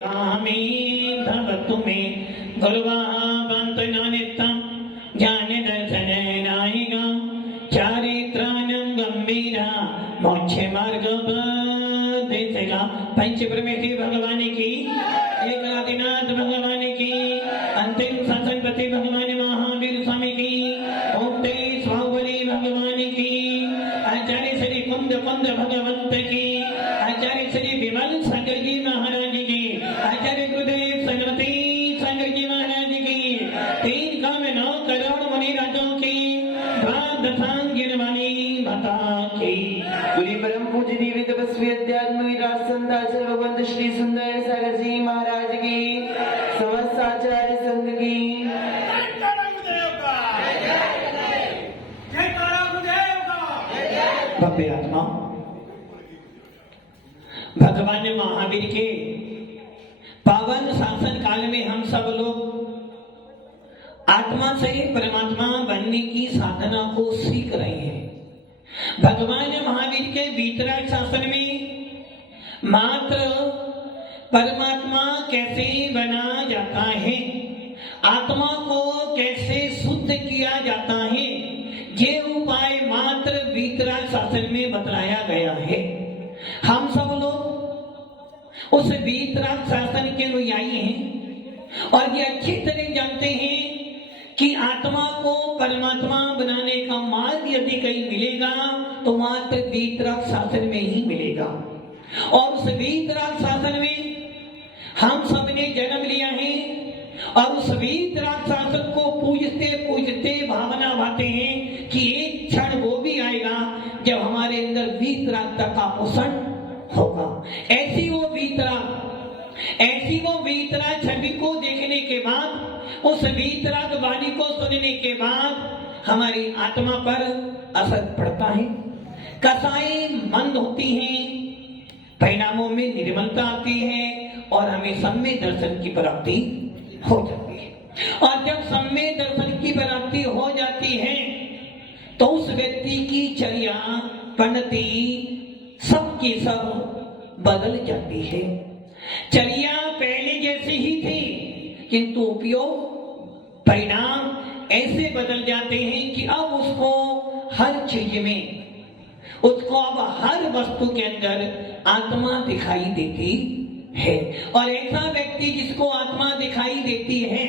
भवतु मे गुरुवाबन्तनानित्यं ज्ञानदर्शननायिका चारित्रानं गंभीरा मोक्ष मार्गोपदेशिका। पंच परमेश्वरी भगवान की, एकनाथ भगवान की, अंतिम शासनपति भगवान महावीर स्वामी की, ओम तेज स्वावली भगवान की, आचार्य श्री कुंद भगवंत की, आचार्य श्री विमल सागर जी महाराज की, आचार्य गुरुदेव सरस्वती सागर जी महाराज की, 3 करोड़ 9 करोड़ मुनि राजों की, वाणी माता की। पूरी परम पूजनीय तपस्वी अध्यात्म विराट संत आचार्य भगवंत श्री सुंदर सागर जी महाराज की, समस्त आचार्य संघ की। भव्य आत्मा भगवान महावीर के पावन शासन काल में हम सब लोग आत्मा से परमात्मा बनने की साधना को सीख रहे हैं। भगवान महावीर के वीतराग शासन में मात्र परमात्मा कैसे बना जाता है, आत्मा को कैसे शुद्ध किया जाता है, ये उपाय मात्र वीतराग शासन में बतलाया गया है। हम सब लोग उस वीतराग शासन के अनुयायी हैं और ये अच्छी तरह जानते हैं कि आत्मा को परमात्मा बनाने का मार्ग यदि कहीं मिलेगा तो मात्र वीतराग शासन में ही मिलेगा। और उस वीतराग शासन में हम सब ने जन्म लिया है और उस वीतराग शासन को पूजते पूजते भावना भाते हैं कि एक क्षण वो भी आएगा जब हमारे अंदर वीतरागता का पोषण होगा। ऐसी वो वीतराग छवि को देखने के बाद, उस वीतराग वाणी को सुनने के बाद हमारी आत्मा पर असर पड़ता है, कसाएं मंद होती हैं, परिणामों में निर्मलता आती है और हमें सम्य दर्शन की प्राप्ति हो जाती है। और जब सम्य दर्शन की प्राप्ति हो जाती है तो उस व्यक्ति की चर्या पद्धति सबकी सब बदल जाती है। चर्या पहले जैसी ही थी किंतु उपयोग परिणाम ऐसे बदल जाते हैं कि अब उसको हर चीज में, उसको अब हर वस्तु के अंदर आत्मा दिखाई देती है। और ऐसा व्यक्ति जिसको आत्मा दिखाई देती है,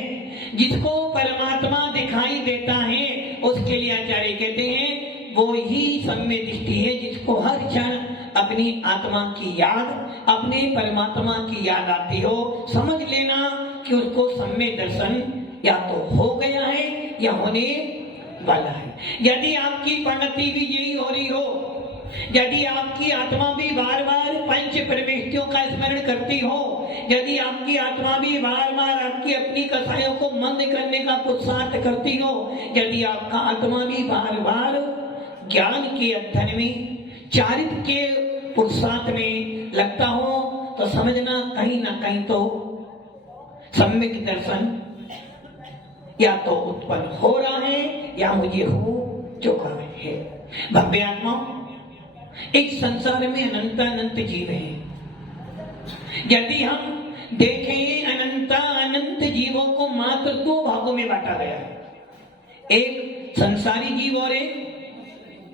जिसको परमात्मा दिखाई देता है, उसके लिए आचार्य कहते हैं वो ही सम्य दृष्टि है जिसको हर क्षण अपनी आत्मा की याद, अपने परमात्मा की याद आती हो। समझ लेना कि उसको सम्य दर्शन या तो हो गया है या होने वाला है। यदि आपकी परिणति भी यही हो रही हो, यदि आपकी आत्मा भी बार बार पंच परमेष्ठियों का स्मरण करती हो, यदि आपकी आत्मा भी बार बार आपकी अपनी कसायों को मंद करने का पुरुषार्थ करती हो, यदि आपका आत्मा भी बार बार ज्ञान के अध्ययन में, चारित्र के पुरुषार्थ में लगता हो, तो समझना कहीं ना कहीं तो सम्यक दर्शन या तो उत्पन्न हो रहा है या मुझे हो चुका है। भव्य आत्मा, इस संसार में अनंत जीव हैं। यदि हम देखें अनंत जीवों को मात्र 2 भागों में बांटा गया है, एक संसारी जीव और एक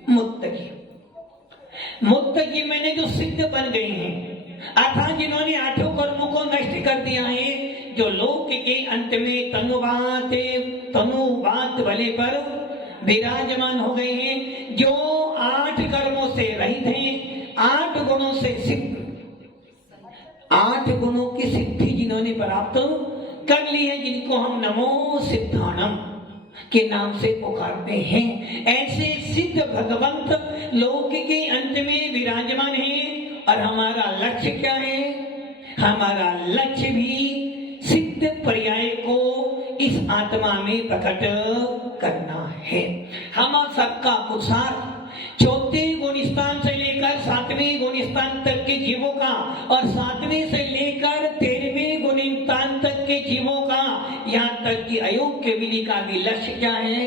मुक्त जीव। मुक्त जीव मैंने जो सिद्ध बन गए हैं, अर्थात जिन्होंने 8 कर्मों को नष्ट कर दिया है, जो लोक के अंत में तनुवात भले पर विराजमान हो गए हैं, जो 8 कर्मों से रहित हैं, 8 गुणों से सिद्ध, 8 गुणों की सिद्धि जिन्होंने प्राप्त कर ली है, जिनको हम नमो सिद्धानम के नाम से पुकारते हैं, ऐसे सिद्ध भगवंत लोक के अंत में विराजमान हैं। और हमारा लक्ष्य क्या है? हमारा लक्ष्य भी सिद्ध पर्याय को इस आत्मा में प्रकट करना है। हम सबका पुरुषार्थ 4वें गुण स्थान से लेकर 7वें गुण स्थान तक के जीवों का और 7वें से लेकर 13वें गुण स्थान तक के जीवों का, यहाँ तक कि अयोग्य विधि का भी लक्ष्य क्या है?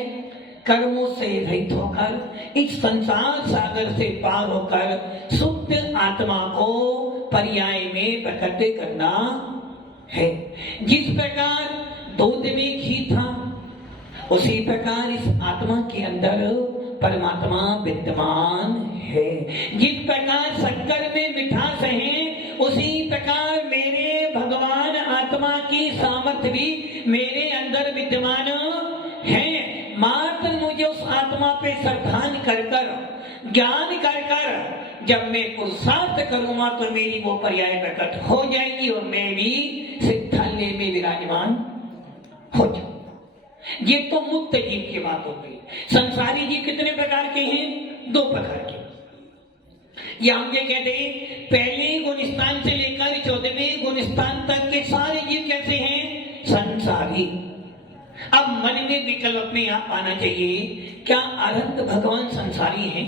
कर्मों से रहित होकर, इस संसार सागर से पार होकर शुद्ध आत्मा को पर्याय में प्रकट करना है। जिस प्रकार दूध में घी था, उसी प्रकार इस आत्मा के अंदर परमात्मा विद्यमान है। जिस प्रकार शक्कर में मिठास है, उसी प्रकार मेरे भगवान आत्मा की सामर्थ्य भी मेरे अंदर विद्यमान है। मात्र मुझे उस आत्मा पे श्रद्धान कर ज्ञान कर जब मैं पुरुषार्थ करूंगा तो मेरी वो पर्याय प्रकट हो जाएगी और मैं भी सिद्धालय में विराजमान हो जाऊं। ये तो मुक्त जीव की बात हो गई। संसारी जीव कितने प्रकार के हैं? 2 प्रकार के। या हम ये कहते हैं पहले गुणस्थान से लेकर 14वें गुणस्थान तक के सारे जीव कैसे हैं? संसारी। अब मन में विकल्प अपने आप आना चाहिए, क्या अनंत भगवान संसारी हैं?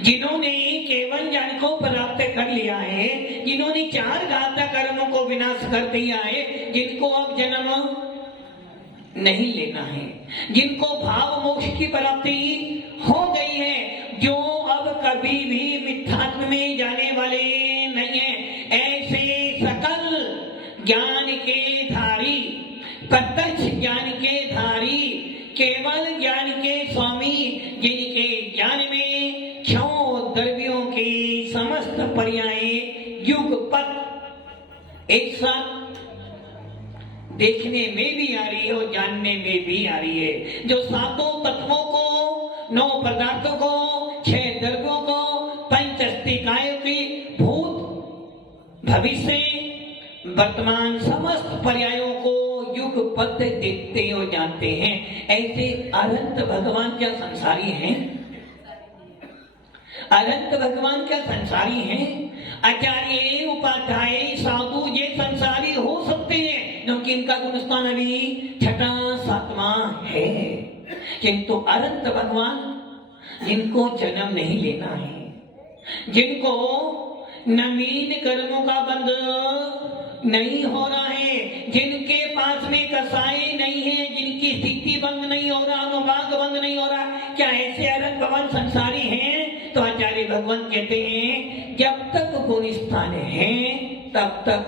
जिन्होंने केवल ज्ञान को प्राप्त कर लिया है, जिन्होंने 4 घातक कर्मों को विनाश कर दिया है, जिनको अब जन्म नहीं लेना है, जिनको भाव मोक्ष की प्राप्ति हो गई है, जो अब कभी भी मिथ्यात्व में जाने वाले नहीं है, ऐसे सकल ज्ञान के धारी, प्रत्यक्ष ज्ञान के धारी, केवल ज्ञान के स्वामी, जिनके ज्ञान में क्षयों द्रव्यों की समस्त पर्याय युगपत एक साथ देखने में भी आ रही है और जानने में भी आ रही है। जो 7 तत्वों को, 9 पदार्थों को, 6 द्रव्यों को, 5 अस्तिकायों की भूत भविष्य वर्तमान समस्त पर्यायों को युगपत देखते और जानते हैं, ऐसे अनंत भगवान क्या संसारी हैं? अनंत भगवान क्या संसारी हैं? आचार्य, उपाध्याय, साधु ये संसारी हो सकते हैं, क्योंकि इनका गुणस्थान अभी 6वां 7वां है। किंतु अनंत भगवान जिनको जन्म नहीं लेना है, जिनको नवीन कर्मों का बंध नहीं हो रहा है, जिनके पास में कसाई नहीं है, जिनकी स्थिति बंद नहीं हो रहा, अनुभाग बंद नहीं हो रहा, क्या ऐसे अनंत भगवान संसारी हैं? तो आचार्य भगवान कहते हैं जब तक गुणस्थान है तब तक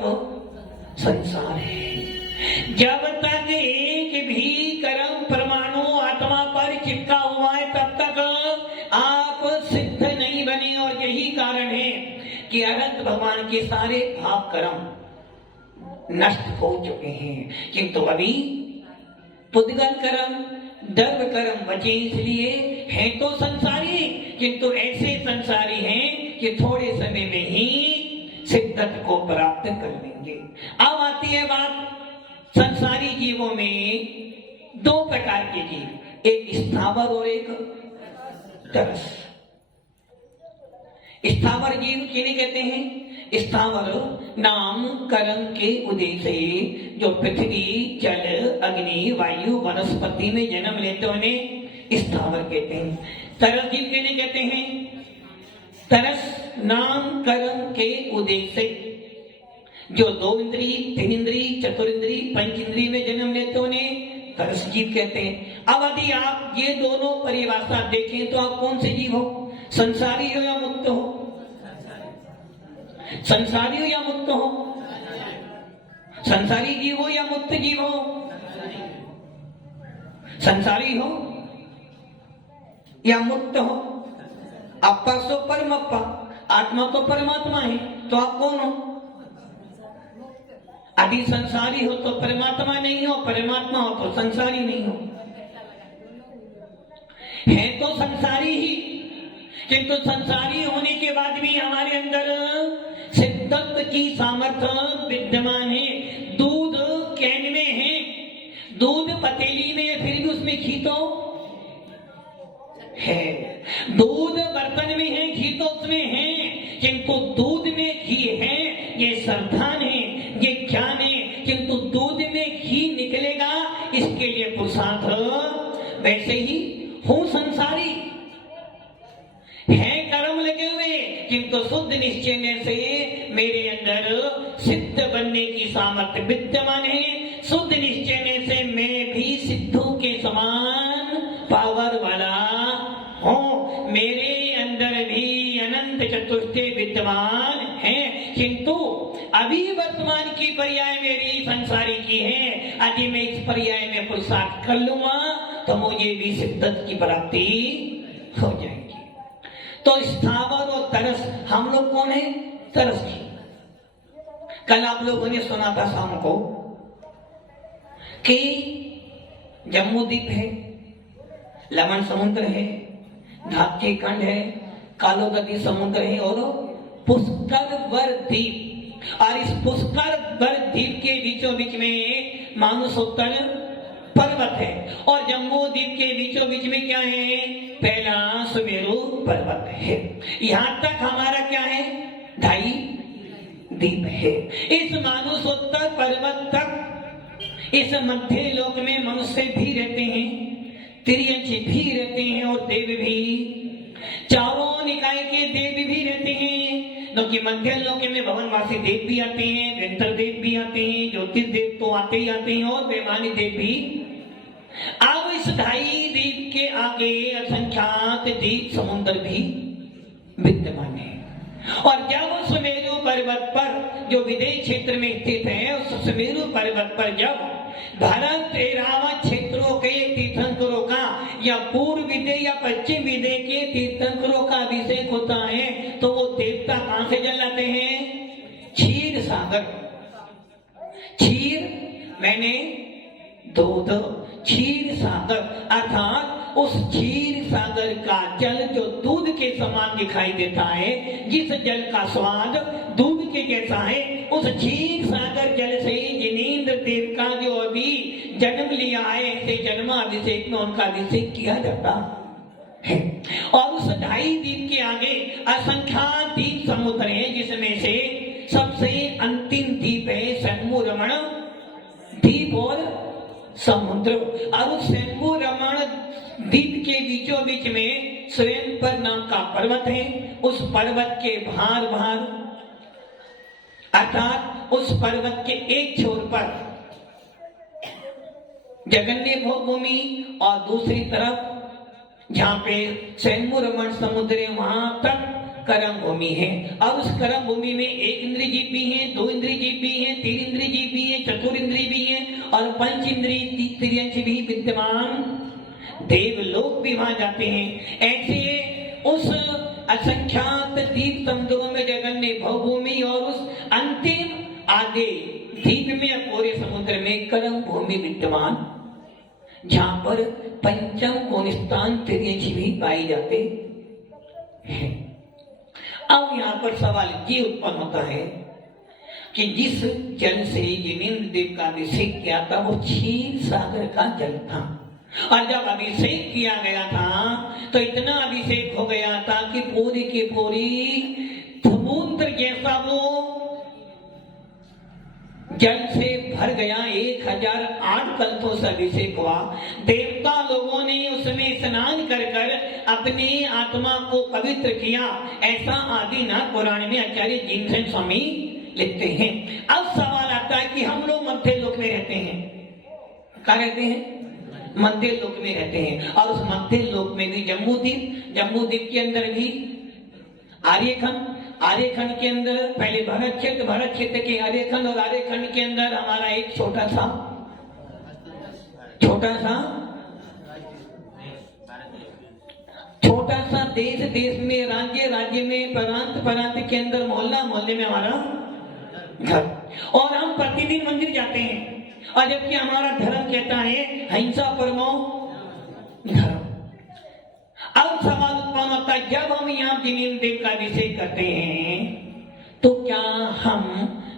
संसार है। जब तक एक भी कर्म परमाणु आत्मा पर चिपका हुआ है तब तक आप सिद्ध नहीं बने। और यही कारण है कि अनंत भगवान के सारे भाव कर्म नष्ट हो चुके हैं, किंतु अभी पुद्गल कर्म, दर्भ कर्म बचे, इसलिए है तो संसारी, किंतु ऐसे संसारी हैं कि थोड़े समय में ही सिद्धत को प्राप्त कर लेंगे। अब आती है बात संसारी जीवों में 2 प्रकार के जीव, एक स्थावर और एक तरस। स्थावर जीव किन्हें कहते हैं? स्थावर नाम कर्म के उदय से जो पृथ्वी, जल, अग्नि, वायु, वनस्पति में जन्म लेते उन्हें स्थावर कहते हैं। तरस जीव किन्हें कहते हैं? तरस नाम कर्म के उदय से जो 2 इंद्री, 3 इंद्री, 4 इंद्री, 5 इंद्री में जन्म लेते उन्हें तरस जीव कहते हैं। अब यदि आप ये दोनों परिभाषा देखें तो आप कौन से जीव हो? संसारी हो या मुक्त हो? संसारी हो या मुक्त हो? संसारी जीव हो या मुक्त जीव हो? संसारी हो या मुक्त हो? अपर सो परमप्पा, आत्मा तो परमात्मा है, तो आप कौन हो? यदि संसारी हो तो परमात्मा नहीं हो, परमात्मा हो तो संसारी नहीं हो। है तो संसारी ही, किंतु संसारी होने के बाद भी हमारे अंदर सिद्धत्व की सामर्थ्य विद्यमान है। दूध कैन में है, दूध पतीली में है, फिर भी उसमें घी तो है। दूध बर्तन में है, घी तो उसमें है, किंतु दूध में घी है, ये सावधान है, ये ज्ञान है। किंतु दूध में घी निकलेगा इसके लिए पुरुषार्थ। वैसे ही हूं संसारी, है कर्म लगे हुए, किंतु शुद्ध निश्चय से मेरे अंदर सिद्ध बनने की सामर्थ्य विद्यमान है। शुद्ध निश्चय से मैं भी सिद्धों के समान पावर वाला हूं। मेरे अंदर भी अनंत चतुष्टय विद्यमान है, किंतु अभी वर्तमान की पर्याय मेरी संसारी की है, यदि मैं इस पर्याय में पुरुषार्थ कर लूंगा तो मुझे भी सिद्धत की प्राप्ति हो जाएगी। तो स्थावर और तरस, हम लोग कौन है? तरस की। कल आप लोगों ने सुना था शाम को कि जम्बूद्वीप है, लवण समुद्र है, धात्य खंड है, कालोदती समुद्र है और पुष्कर द्वीप, और इस पुष्कर द्वीप के बीचों बीच में मानसोत्तर पर्वत है, और जम्बू द्वीप के बीचों बीच में क्या है? पहला सुमेरु पर्वत है। यहां तक हमारा क्या है? 2.5 द्वीप है। इस मानसोत्तर पर्वत तक इस मध्य लोक में मनुष्य भी रहते हैं, तिर्यंच भी रहते हैं और देव भी, चारों निकाय के देव भी रहते हैं। क्योंकि मध्य लोक में भवनवासी देव भी आते हैं, वेंतर देव भी आते हैं, ज्योतिष देव तो आते ही आते हैं और बेमानी देव भी। अब इस 2.5 द्वीप के आगे असंख्यात द्वीप समुद्र भी विद्यमान है। और जब सुमेरु पर्वत पर, जो विदेश क्षेत्र में स्थित है, उस सुमेरु पर्वत पर जब भारत एरावत क्षेत्रों के तीर्थंकरों का या पूर्व विदेश या पश्चिम विदेश के तीर्थंकरों का अभिषेक होता है तो वो देवता कहां से जल लाते हैं? क्षीर सागर। क्षीर मैंने दूध, क्षीर सागर अर्थात उस क्षीर सागर का जल जो दूध के समान दिखाई देता है, जिस जल का स्वाद दूध के जैसा है, उस क्षीर सागर जल से जिनेंद्र देव का जो अभी जन्म लिया है, ऐसे जन्माभिषेक में उनका अभिषेक किया जाता है। और उस 2.5 द्वीप के आगे असंख्यात द्वीप समुद्र है, जिसमें से सबसे अंतिम द्वीप है शंभु रमण द्वीप और समुद्र। और उस शंभु रमण द्वीप के बीचों बीच में स्वयंवर नाम का पर्वत है। उस पर्वत के भार अर्थात उस पर्वत के एक छोर पर जगन्य भोग भूमि और दूसरी तरफ जहां पे शंभु रमण समुद्र है वहां तक करम भूमि है। और उस करम भूमि में 1 इंद्रिय जीव भी है, 2 इंद्रिय जीव भी है, 3 इंद्रिय जीव भी है, 4 इंद्रिय भी है और 5 इंद्रिय तिर्यंच भी विद्यमान देव लोग भी वहां जाते हैं। ऐसे उस असंख्यात द्वीप समुद्रों में जगन्य भूमि और उस अंतिम आगे द्वीप में पूरे समुद्र में करम भूमि विद्यमान, जहां पर पंचम कोनिस्थान तिर्यंच भी पाए जाते हैं। अब यहाँ पर सवाल ये उत्पन्न होता है कि जिस जल से जिनेंद्र देव का अभिषेक किया था वो क्षीर सागर का जल था, और जब अभिषेक किया गया था तो इतना अभिषेक हो गया था कि पूरी की पूरी समुद्र जैसा वो जल से भर गया। 1008 कल्पों से अभिषेक हुआ। देवता लोगों ने उसमें स्नान कर कर अपनी आत्मा को पवित्र किया, ऐसा आदिनाथ पुराण में आचार्य जिनसेन स्वामी लिखते हैं। अब सवाल आता है कि हम लोग मध्य लोक में रहते हैं, कहाँ रहते हैं? मध्य लोक में रहते हैं। और उस मध्य लोक में भी जम्बूद्वीप के अंदर भी आर्यखंड के अंदर पहले भरत क्षेत्र के आर्यखंड, और आर्यखंड के अंदर हमारा एक छोटा सा देश में, राज्य में, प्रांत के अंदर, मोहल्ले में हमारा घर। और हम प्रतिदिन मंदिर जाते हैं, और जबकि हमारा धर्म कहता है हिंसा परमो धर्म। अब सवाल उत्पन्न होता है, जब हम यहाँ जिनेंद्र देव का अभिषेक करते हैं तो क्या हम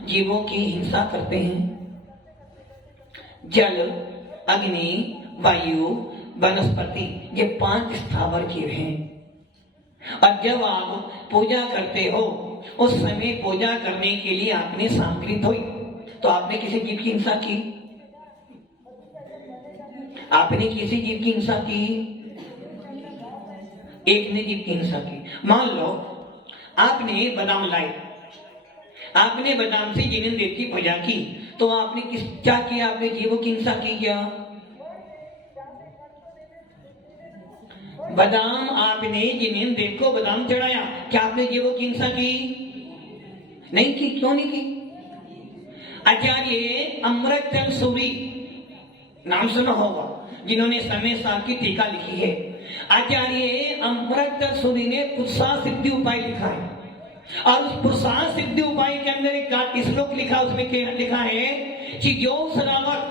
जीवों की हिंसा करते हैं? जल, अग्नि, वायु, वनस्पति, ये 5 स्थावर जीव हैं। और जब आप पूजा करते हो, उस समय पूजा करने के लिए आपने सामग्री धोई, तो आपने किसी जीव की हिंसा की? आपने किसी जीव की हिंसा की? एक ने जीव की हिंसा की। मान लो आपने बादाम लाए, आपने बादाम से जिनेंद्र देव की पूजा की, तो आपने क्या किया? आपने जीवों की हिंसा की क्या? बादाम आपने जिनेंद्र देव को बादाम चढ़ाया, क्या आपने जीवों की हिंसा की? नहीं की, क्यों नहीं की? आचार्य अमृतचंद सूरी नाम सुना होगा, जिन्होंने समय सार की टीका लिखी है। आचार्य अमृतचंद सूरी ने पुरुषार्थ सिद्धि उपाय लिखा है, और उस पुरुषार्थ सिद्धि उपाय के अंदर एक श्लोक लिखा, उसमें लिखा है कि जो श्रावक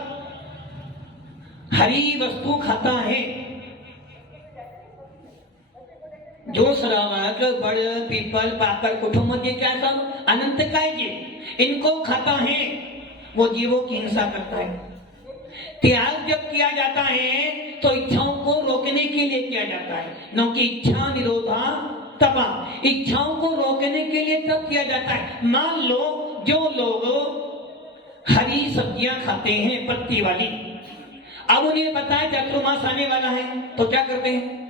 हरी वस्तु खाता है, जो श्रावक बड़ पीपल पाकर कुटुंब के क्या सब अनंत काय जी इनको खाता है, वो जीवों की हिंसा करता है। त्याग जब किया जाता है तो इच्छाओं को रोकने के लिए किया जाता है, न कि इच्छा निरोधा तपा, इच्छाओं को रोकने के लिए तब किया जाता है। मान लो जो लोग हरी सब्जियां खाते हैं पत्ती वाली, अब उन्हें पता है चतुर्मास आने वाला है, तो क्या करते हैं?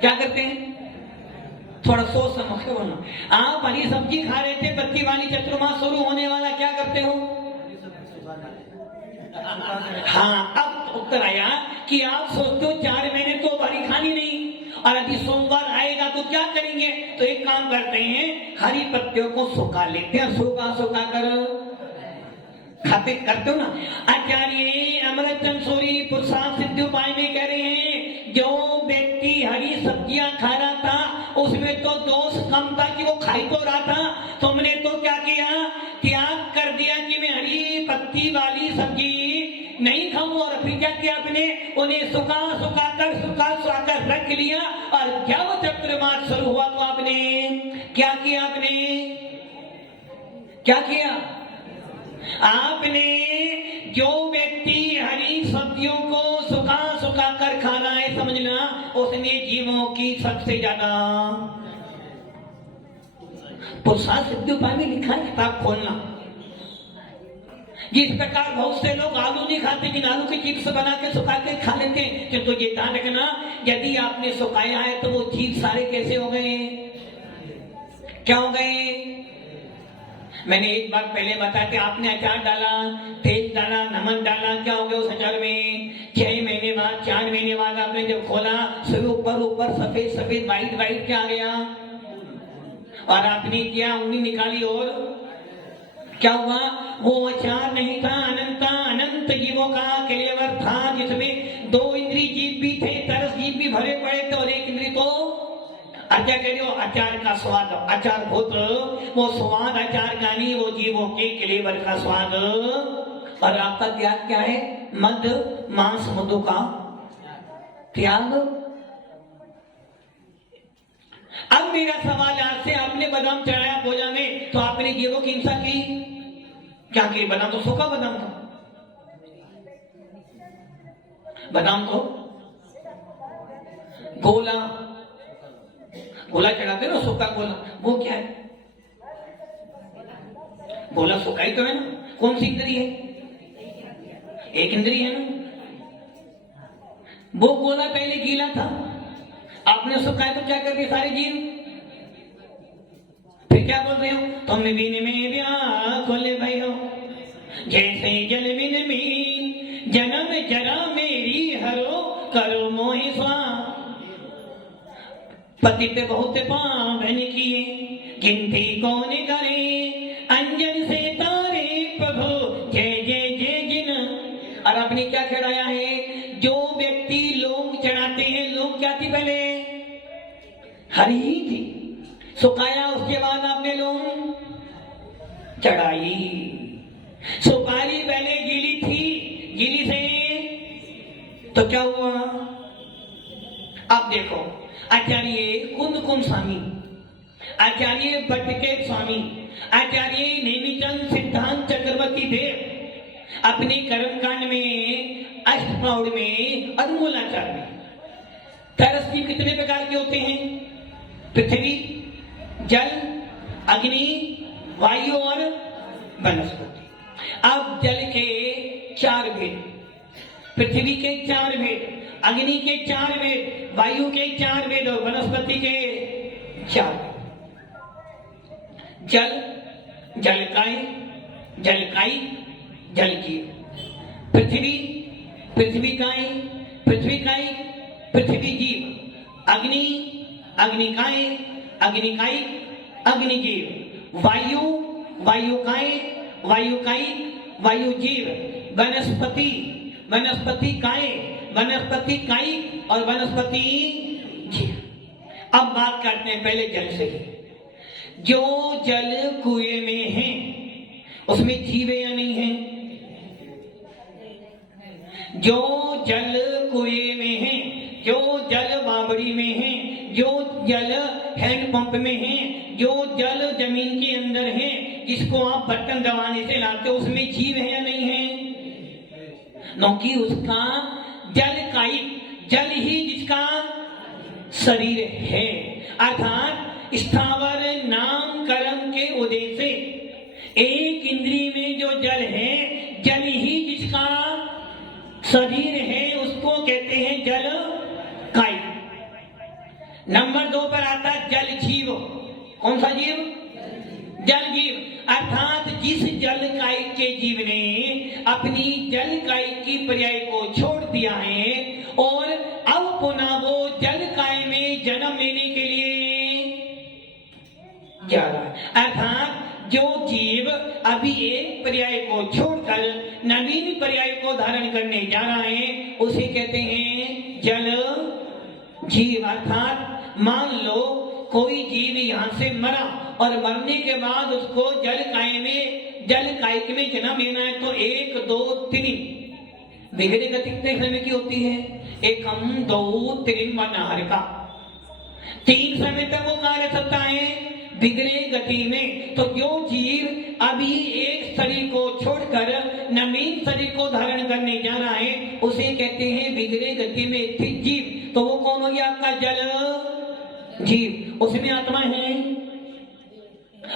क्या करते हैं? थोड़ा सोच समझ के बोलना। आप हरी सब्जी खा रहे थे पत्ती वाली, चतुर्मास शुरू होने वाला, क्या करते हो? हाँ, अब उत्तर आया कि आप सोचते हो 4 महीने तो हरी खानी नहीं, और यदि सोमवार आएगा तो क्या करेंगे? तो एक काम करते हैं, हरी पत्तियों को सुखा लेते हैं, सुखा कर खाते करते हो ना। आचार्य अमृतचंद सूरी पुरुषार्थ सिद्धि उपाय में कह रहे हैं, जो व्यक्ति हरी सब्जियां खा रहा था उसमें तो दोष कम था कि वो खाई तो रहा था, तुमने तो क्या किया? त्याग कर दिया कि मैं हरी पत्ती वाली सब्जी नहीं खाऊं, और फिर क्या किया? आपने उन्हें सुखा कर रख लिया, और जब चतुर्मास शुरू हुआ तो आपने क्या किया? आपने क्या किया? आपने जो व्यक्ति हरी सब्जियों को सुखा कर खा रहा है, समझना उसने जीवों की सबसे ज्यादा पुरुषार्थ सिद्धि उपाय में लिखा है, किताब खोलना। जिस प्रकार बहुत से लोग आलू नहीं खाते, लेकिन आलू के चिप्स बना के सुखा के खा लेते हैं, कि तो ये ध्यान रखना, यदि आपने सुखाया है तो वो चिप्स सारे कैसे हो गए? क्या हो गए? मैंने एक बार पहले बताया कि आपने अचार डाला, तेल डाला, नमक डाला, क्या हो गया उस अचार में? 6 महीने बाद, 4 महीने बाद आपने जब खोला, सब ऊपर सफेद वाइट क्या आ गया? और आपने क्या उंगली निकाली और क्या हुआ? वो अचार नहीं था, अनंत जीवों का केवल था, जिसमें 2 इंद्रिय जीव भी थे, तरस जीव भी भरे पड़े थे, और एक इंद्रिय तो क्या कह रहे हो? अचार का स्वाद, अचार भूत, वो स्वाद अचार का नहीं, वो जीवों के क्लेवर का स्वाद। और आपका त्याग क्या है? मद मांस मधु का त्याग। अब मेरा सवाल आपसे, आपने बादाम चढ़ाया पूजा में, तो आपने जीवों की हिंसा की? क्या की? बादाम तो सूखा बादाम था, बादाम तो गोला चढ़ाते ना, सूखा गोला, वो क्या है? गोला सूखा ही तो है ना। कौन सी इंद्री है? एक इंद्री है ना। वो गोला पहले गीला था, आपने सुखाया तो क्या कर दिए सारे जीव? फिर क्या बोल रहे हो? तुम बिन में व्याकुल भय हो, जैसे जल बिन मीन, जन्म जरा मेरी हरो, करो मोहि स्वाहा। पति पे बहुत पावन किए, गिनती कौन करे, अंजन से तारे प्रभु, जय जय जय जिन। और आपने क्या चढ़ाया है? जो व्यक्ति लौंग चढ़ाते हैं, लौंग क्या थी पहले? हरी ही थी, सुखाया, उसके बाद आपने लौंग चढ़ाई। सुपारी पहले गीली थी, गीली से तो क्या हुआ? अब देखो, आचार्य कुंद स्वामी, आचार्य भट्टके स्वामी, आचार्य नेमिचंद सिद्धांत चक्रवर्ती देव अपने कर्मकांड में, अष्टप्रौढ़ में, अदमूलाचार में, तरस जीव कितने प्रकार के होते हैं? पृथ्वी, जल, अग्नि, वायु और वनस्पति। अब जल के 4 भेद, पृथ्वी के 4 भेद, अग्नि के 4 भेद, वायु के 4 भेद और वनस्पति के 4। जल, जलकाय, जलकाई, जलजीव। पृथ्वी, पृथ्वीकाय, पृथ्वीकाई, पृथ्वी जीव। अग्नि, अग्निकाय, अग्निकाई, अग्निजीव। वायु, वायुकाय, वायुकाई, वायु जीव, वनस्पति, वनस्पति काय, वनस्पति काई और वनस्पति जीव। अब बात करते हैं पहले जल से ही। जो जल कुएं में है उसमें जीव है या नहीं है? जो जल कुएं में है, जो जल बावड़ी में है, जो जल हैंडपंप में है, जो जल जमीन के अंदर है, जिसको आप बटन दबाने से लाते हो, उसमें जीव है या नहीं है? क्योंकि उसका जल कायिक, जल ही जिसका शरीर है, अर्थात स्थावर नाम कर्म के उदय से एक इंद्रिय में जो जल है, जल ही जिसका शरीर है, उसको कहते हैं जल कायिक। नंबर 2 पर आता है जल जीव। कौन सा जीव? जल जीव, अर्थात जिस जल कायिक के जीव ने अपनी जल कायिक की पर्याय को छोड़ दिया है और अब पुनः वो जल काय में जन्म लेने के लिए जा रहा है, अर्थात जो जीव अभी एक पर्याय को छोड़कर नवीन पर्याय को धारण करने जा रहा है, उसे कहते हैं जल जीव। अर्थात मान लो कोई जीव यहां से मरा और मरने के बाद उसको जल कायिक में जन्म लेना है, तो 1 2 3 बिगड़े गति कितने समय की होती है? 1 2 3 वनहर का 3 समय तक वो कार्य करता है बिगड़े गति में। तो जो जीव अभी एक शरीर को छोड़कर नवीन शरीर को धारण करने जा रहा है, उसे कहते हैं बिगड़े गति में स्थित जीव। तो वो कौन हो गया? आपका जल जीव। उसमें आत्मा है,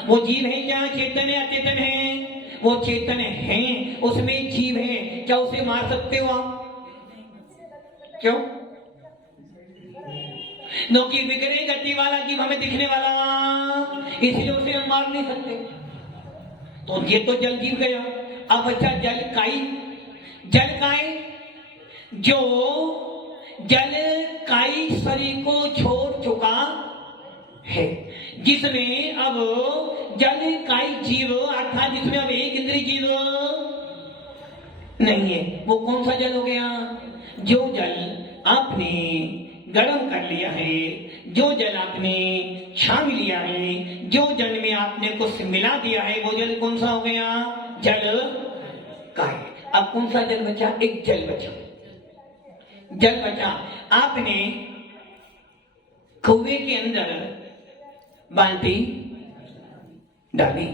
वो जीव है क्या? चेतन है अचेतन है? वो चेतन है, उसमें जीव है। क्या उसे मार सकते हो आप? क्यों? क्योंकि बिगड़े गति वाला जीव हमें दिखने वाला, इसलिए उसे हम मार नहीं सकते। तो ये तो जल जीव गया। अब अच्छा जल काई, जल काय जो जल काई शरीर को छोड़ चुका है, जिसमें अब जल काई जीव अर्थात जिसमें अब एक इंद्रिय जीव नहीं है, वो कौन सा जल हो गया? जो जल आपने गर्म कर लिया है, जो जल आपने छान लिया है, जो जल में आपने कुछ मिला दिया है, वो जल कौन सा हो गया? जल काय। अब कौन सा जल बचा? एक जल बचा, जल बचा। आपने कुएं के अंदर बाल्टी डाली,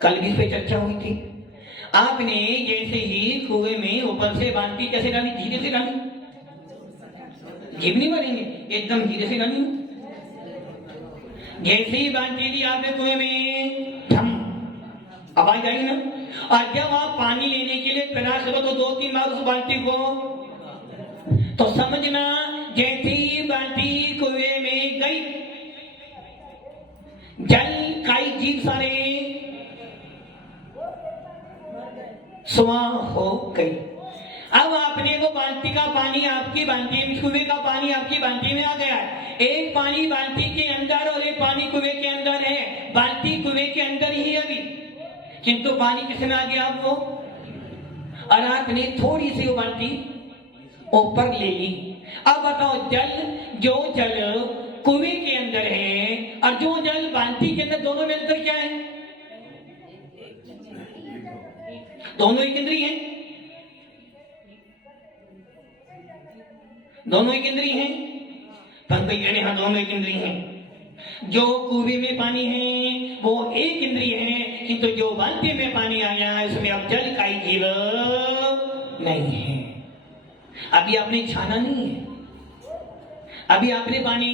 कल भी इस पे चर्चा हुई थी। आपने जैसे ही कुएं में ऊपर से बाल्टी कैसे डाली? धीरे से डाली, जीव नहीं मरेंगे, एकदम धीरे से डाली। जैसे ही बाल्टी दी आपने कुएं में, ठम आवाज आई ना। और जब आप पानी लेने के लिए प्रयास करो तो 2-3 बार उस बाल्टी को, तो समझना जैसे ही बाल्टी कुएं में गई, जल काई जीव सारे सुहा हो गई। अब आपने वो बाल्टी का पानी आपकी बाल्टी में, कुएं का पानी आपकी बाल्टी में आ गया है। एक पानी बाल्टी के अंदर और एक पानी कुएं के अंदर है। बाल्टी कुएं के अंदर ही है अभी, किंतु पानी किसमें आ गया आपको? और आपने थोड़ी सी वो बाल्टी ऊपर ले ली। अब बताओ जल, जो जल कुएं के अंदर है और जो जल बाल्टी के अंदर, दोनों में अंतर क्या है? दोनों एक इंद्रिय है, दोनों एक इंद्रिय है। पंकज हाँ, दोनों एक इंद्रिय है। जो कुएं में पानी है वो एक इंद्रिय है, किंतु जो बाल्टी में पानी आया है उसमें अब जल काई जीव नहीं है। अभी आपने छाना नहीं है, अभी आपने पानी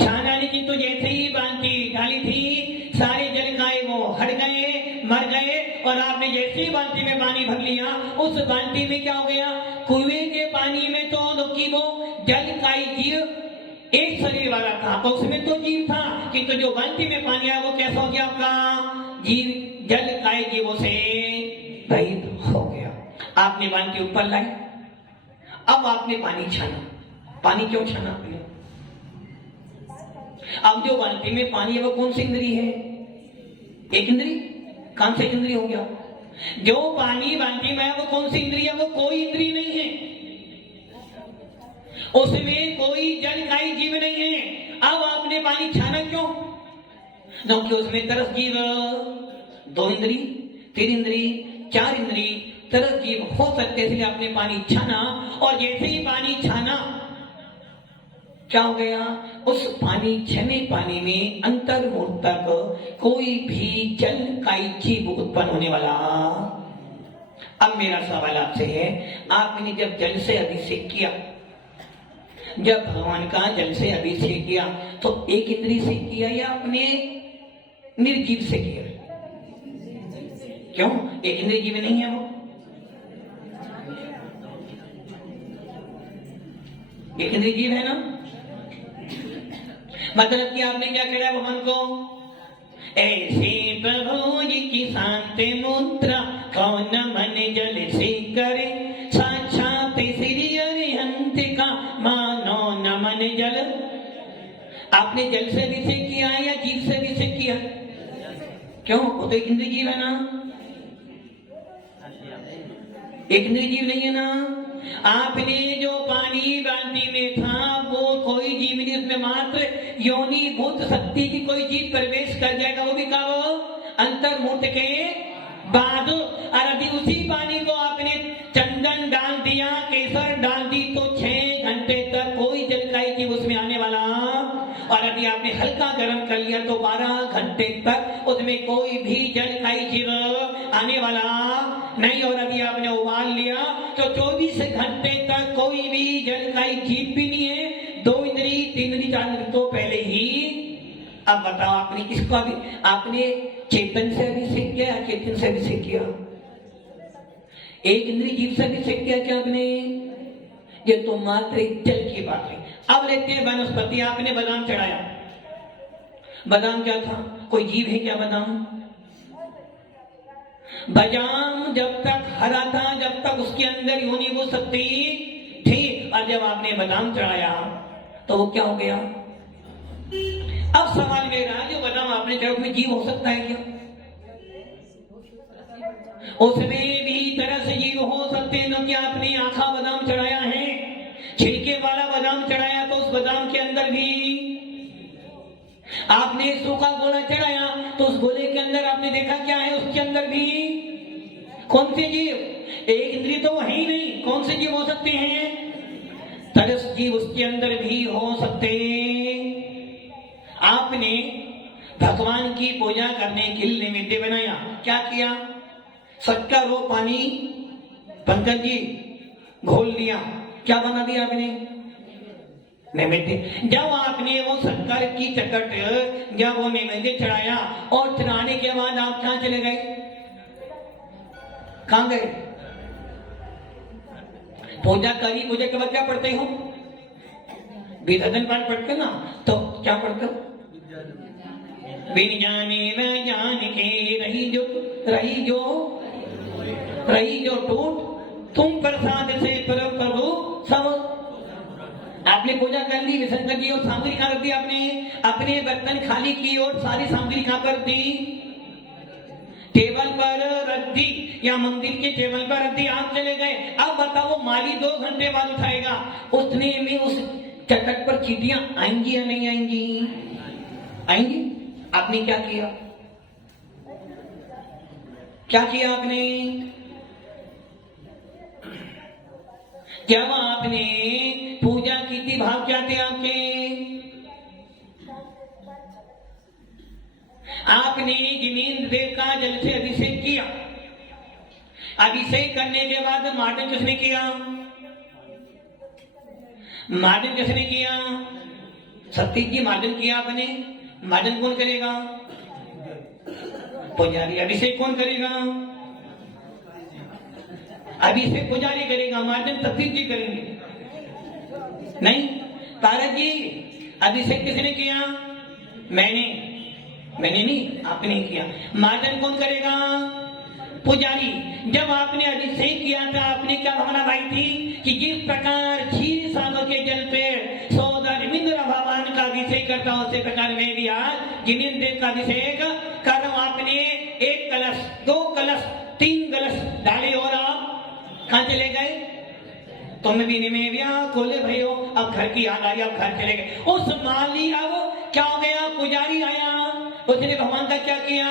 छाना नहीं, किंतु जैसे ही बाल्टी डाली थी सारे जल काई वो हट गए, मर गए। और आपने जैसे ही बाल्टी में पानी भर लिया, उस बाल्टी में क्या हो गया? कुएं के पानी में तो वो जल काई जीव एक शरीर वाला था, तो उसमें तो जीव था, किंतु जो बाल्टी में पानी आया वो कैसा हो गया? आपका जीव जल काई जीवों से रहित हो गया। आपने बाल्टी ऊपर लाई, अब आपने पानी छाना। पानी क्यों छाना आपने? अब जो बाल्टी में पानी है वो कौन सी इंद्रिय है? एक इंद्री, कौन सा इंद्री हो गया? जो पानी बाल्टी में है वो कौन सी इंद्री है? वो कोई इंद्री नहीं है, उसमें कोई जल का ही जीव नहीं है। अब आपने पानी छाना क्यों? क्योंकि उसमें तरस जीव 2 इंद्री, 3 इंद्री, 4 इंद्री तरस जीव हो सकते, इसलिए आपने पानी छाना। और जैसे ही पानी छाना, क्या हो गया? उस पानी छने पानी में अंतर्मूर्तक कोई भी जल का जीव उत्पन्न होने वाला। अब मेरा सवाल आपसे है, आपने जब जल से अभिषेक किया, जब भगवान का जल से अभिषेक किया, तो एक इंद्री से किया या अपने निर्जीव से किया? क्यों? एक इंद्री जीव नहीं है वो, एक इंद्री जीव है ना। मतलब कि आपने क्या करा भगवान को? ऐसे प्रभु जी की शांत मुद्रा कौन मन जल से करे, साक्षात श्री अरिहंत का मानो नमन जल। आपने जल से अभिषेक किया या जीव से अभिषेक किया? क्यों? वो तो एक इंद्रिय जीव है ना, एक इंद्रिय जीव नहीं है ना। आपने जो पानी बाल्टी में था वो कोई जीव नहीं, उसमें मात्र योनि भूत शक्ति की कोई जीव प्रवेश कर जाएगा, वो भी कब? अंतर्मूर्त के बाद। और अभी उसी पानी को आपने चंदन डाल दिया, केसर डाल दी, तो 6 घंटे तक कोई जलकाई जीव उसमें आने वाला। और अभी आपने हल्का गर्म कर लिया तो 12 घंटे तक उसमें कोई भी जलकाई जीव आने वाला नहीं। और अभी आपने उबाल लिया तो 24 घंटे तक कोई भी जलकाई जीव भी नहीं है। 2 इंद्री, 3 इंद्री, 4 इंद्री तो पहले ही। अब बताओ, आपने किसको भी, आपने चेतन से अभिषेक किया या चेतन से अभिषेक किया? एक इंद्री जीव से अभिषेक किया क्या आपने? ये तो मात्र एक जल की बात है। अब लेते हैं वनस्पति। आपने बादाम चढ़ाया, बादाम क्या था? कोई जीव है क्या बादाम? बादाम जब तक हरा था, जब तक उसके अंदर योनि वो शक्ति थी, और जब आपने बादाम चढ़ाया तो वो क्या हो गया? अब सवाल मेरा, जो बादाम आपने चढ़ाया उसमें जीव हो सकता है क्या? उसमें भी तरह से जीव हो सकते हैं। क्योंकि आपने आखा बादाम चढ़ाया है, छिलके वाला बादाम चढ़ाया, तो उस बादाम के अंदर भी आपने सूखा गोला चढ़ाया, तो उस गोले के अंदर आपने देखा क्या है? उसके अंदर भी कौन से जीव? एक इंद्रिय तो है ही नहीं, कौन से जीव हो सकते हैं? तरस जीव उसके अंदर भी हो सकते हैं। आपने भगवान की पूजा करने के लिए नैवेद्य बनाया, क्या किया? शक्कर रो पानी पंकज जी घोल लिया, क्या बना दिया आपने? नैवेद्य। जब आपने वो शक्कर की चकट, जब वो नैवेद्य चढ़ाया और चढ़ाने के बाद आप कहां चले गए? कहां गए? पूजा करी, पूजा के बाद क्या पढ़ते हो? विसर्जन पाठ पढ़ते ना, तो क्या पढ़ते हो? बिन जाने व जान के रही जो टूट, तुम प्रसाद से परम प्रभु सब। आपने पूजा कर ली, विसर्जन कर दी और सामग्री कहां रख दी? आपने अपने बर्तन खाली की और सारी सामग्री कहां पर दी? टेबल पर रख दी या मंदिर के टेबल पर रख दी, आप चले गए। अब बताओ, माली 2 घंटे बाद उठाएगा, उतने में उस चटक पर चींटियां आएंगी या नहीं आएंगी? आएंगी। आपने क्या किया? क्या किया आपने? जब आपने पूजा की थी, भाव क्या थे आपके? आपने जिनेंद्र देव का जल से अभिषेक किया। अभिषेक करने के बाद मार्जन किसने किया? मार्जन किसने किया? सतीश जी मार्जन किया आपने। मार्जन कौन करेगा? पुजारी। अभिषेक कौन करेगा? अभिषेक पुजारी करेगा, मार्जन सतीश जी करेंगे। नहीं, तारक जी अभिषेक किसने किया? मैंने नहीं, आपने किया। मार्जन कौन करेगा? पुजारी। जब आपने अभिषेक किया था, आपने क्या भावना भाई थी कि जिस प्रकार क्षीर सागर के जल पे सौदामिंद्र भगवान का अभिषेक करता हूं, उसी प्रकार मैं भी आज जिनेंद्र देव का अभिषेक कर रहा हूं। आपने 1 कलश, 2 कलश, 3 कलश डाले और आप कहां चले गए? तुम भी में व्याकुल भयो, अब घर की याद आई, अब घर चले गए। उस माली अब क्या हो गया? पुजारी आया, उसने भगवान का क्या किया?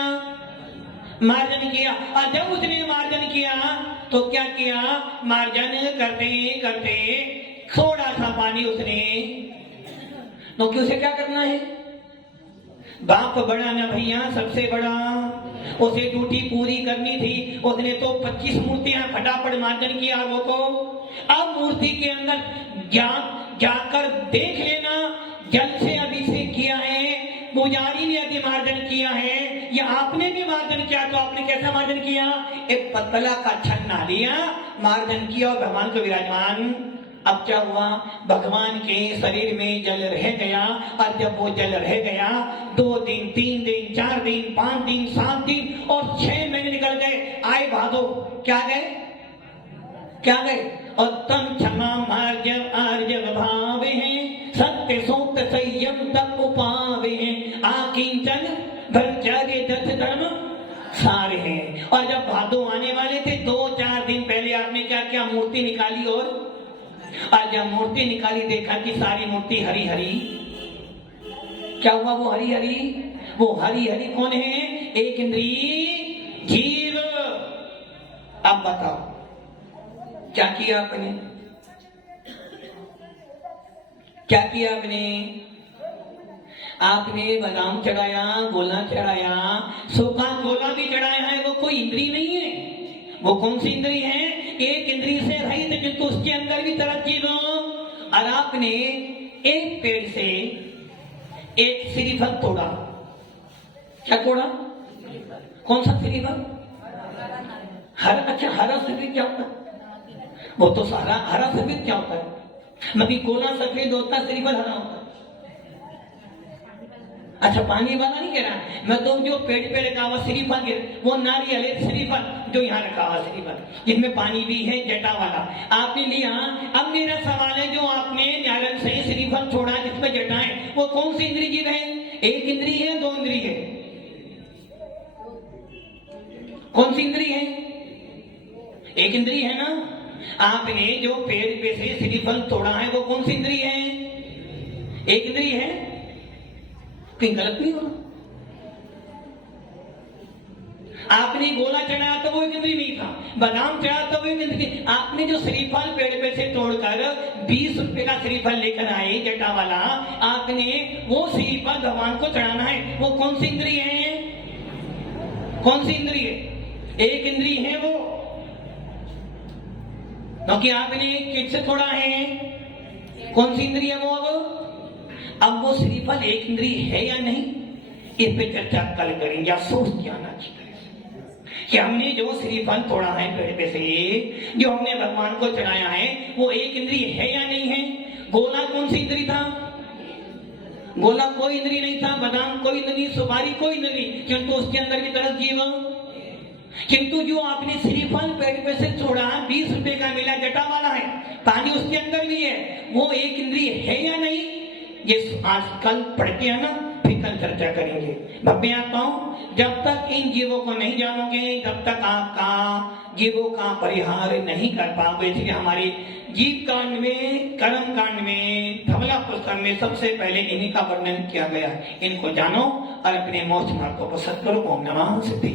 मार्जन किया। और जब उसने मार्जन किया तो क्या किया? मार्जन करते करते थोड़ा सा पानी उसने, तो कि उसे क्या करना है? बाप बड़ा ना भैया, सबसे बड़ा, उसे ड्यूटी पूरी करनी थी। उसने तो 25 मूर्तियां फटाफट मार्जन किया। वो तो अब मूर्ति के अंदर जाकर देख लेना, जल से अभिषेक किया है, पुजारी ने यदि मार्जन किया है या आपने भी मार्जन किया, तो आपने कैसा मार्जन किया? एक पतला का छन्ना लिया, मार्जन किया और भगवान को विराजमान। अब क्या हुआ? भगवान के शरीर में जल रह गया। और जब वो जल रह गया, 2 दिन, 3 दिन, 4 दिन, 5 दिन, 7 दिन और 6 महीने निकल गए। आए भादो, क्या गए? क्या गए? और तम क्षमा मार्जव आर्जव भावे हैं, सत्य सोत संयम तप उपावे हैं, आकिंचन ब्रह्मचर्य दस धर्म सारे हैं। और जब भादो आने वाले थे, 2-4 दिन पहले आपने क्या किया? मूर्ति निकाली। और जब मूर्ति निकाली, देखा कि सारी मूर्ति हरी हरी। क्या हुआ? वो हरी हरी, वो हरी हरी कौन है? एक इंद्रिय जीव। अब बताओ क्या किया आपने? क्या किया आपने? आपने बादाम चढ़ाया, गोला चढ़ाया, सूखा गोला भी चढ़ाया है। वो कोई इंद्री नहीं है। वो कौन सी इंद्री है? एक इंद्री से रहित, किंतु उसके अंदर भी तरह चीजों। और आपने एक पेड़ से एक श्रीफल तोड़ा। क्या तोड़ा? कौन सा श्रीफल? हरा। अच्छा, हरा सफेद क्या होता है? वो तो सारा हरा सफेद क्या होता है? मतलब गोला सफेद होता है, श्रीफल हरा होता है। अच्छा, पानी वाला नहीं कह रहा मैं, तो जो पेड़ पे रखा हुआ श्रीफल, वो नारियल है श्रीफल, जो यहाँ रखा हुआ श्रीफल, जिसमें पानी भी है, जटा वाला आपने लिया। अब मेरा सवाल है, जो आपने नारियल से श्रीफल छोड़ा जिसमें जटा है, वो कौन सी इंद्री जीव है? एक इंद्री है, 2 इंद्री है? कौन सी इंद्री है? एक इंद्री है ना। आपने जो पेड़ पे से श्रीफल तोड़ा है, वो कौन सी इंद्री है? एक इंद्री है। कहीं गलत नहीं हो? आपने गोला चढ़ाया तो वो एक इंद्री नहीं था, बादाम चढ़ाया तो वो एक इंद्री। आपने जो श्रीफल पेड़ पे से तोड़कर 20 रुपए का श्रीफल लेकर आए जटा वाला, आपने वो श्रीफल भगवान को चढ़ाना है। वो कौन सी इंद्री है? कौन सी इंद्री है? एक इंद्री है वो, क्योंकि आपने किससे तोड़ा है? कौन सी इंद्री है वो? अब वो श्रीफल एक इंद्री है या नहीं, इस पे चर्चा कल करेंगे। आप सोच के आना चाहिए कि हमने जो श्रीफल तोड़ा है पेड़ पे से, जो हमने भगवान को चढ़ाया है, वो एक इंद्री है या नहीं है? गोला कौन सी इंद्री था? गोला कोई इंद्री नहीं था, बादाम कोई इंद्री, सुपारी कोई इंद्री, किंतु उसके अंदर भी तरस जीव। किंतु जो आपने श्रीफल पेड़ पे से छोड़ा, 20 रुपए का मिला, जटा वाला है, पानी उसके अंदर भी है, वो एक इंद्री है या नहीं? ये आज कल पढ़ के है ना, फिर कल चर्चा करेंगे। भव्य आत्माओं, जब तक इन जीवों को नहीं जानोगे, तब तक आपका जीवों का परिहार नहीं कर पाओगे। इसलिए हमारे जीव कांड में, कर्म कांड में, धवला पुस्तक में सबसे पहले इन्हीं का वर्णन किया गया है। इनको जानो और अपने मोक्ष मार्ग को पसंद करो। ओम नमः सिद्धि।